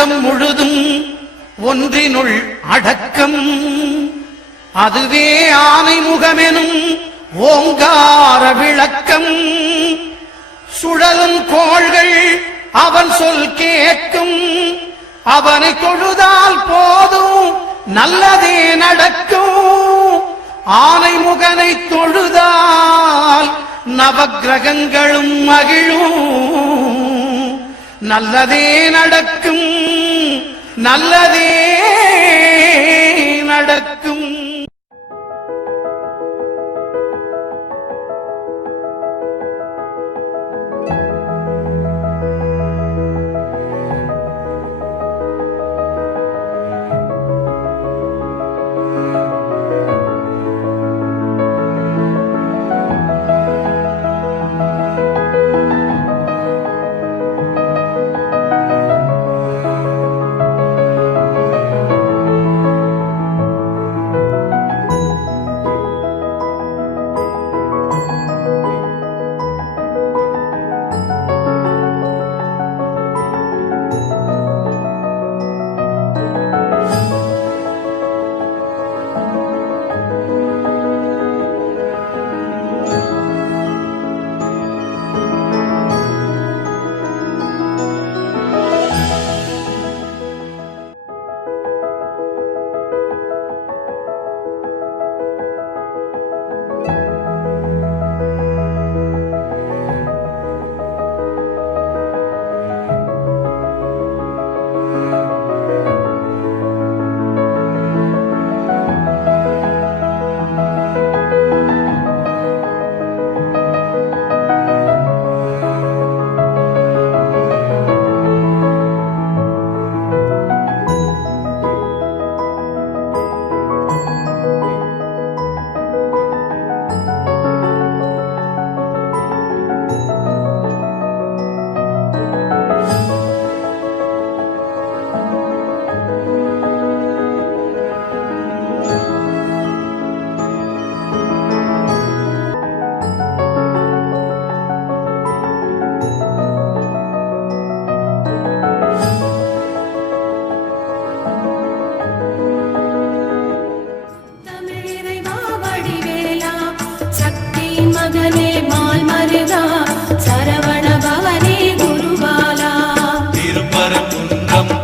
அண்டம் முழுதும் ஒன்றினுள் அடக்கம். அதுவே ஆனை முகமெனும் ஓங்கார விளக்கம். சுழலும் கோள்கள் அவன் சொல் கேட்கும். அவனை தொழுதால் போதும் நல்லதே நடக்கும். ஆனை முகனை தொழுதால் நவக்கிரகங்களும் மகிழும். நல்லதே நடக்கும், நல்லதே நடக்கும்.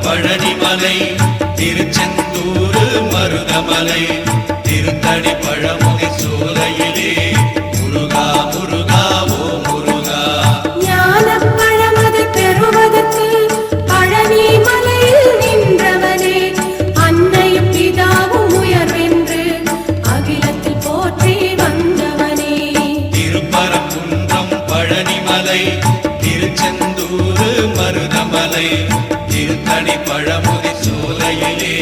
பழனிமலை திருச்செந்தூர் மருதமலை திருத்தணி பழமுதி சோலையிலே முருகா முருகா ஓ முருகா. ஞான பழமது பெறுவதற்கு பழனிமலையில் நின்றவனே அன்னையும் பிதாவும் உயர்வென்று அகிலத்தில் போற்றி வந்தவனே. திருப்பரங்குன்றம் பழனிமலை திருச்செந்தூர் மருதமலை திருத்தணி பழமுதி சோலையிலே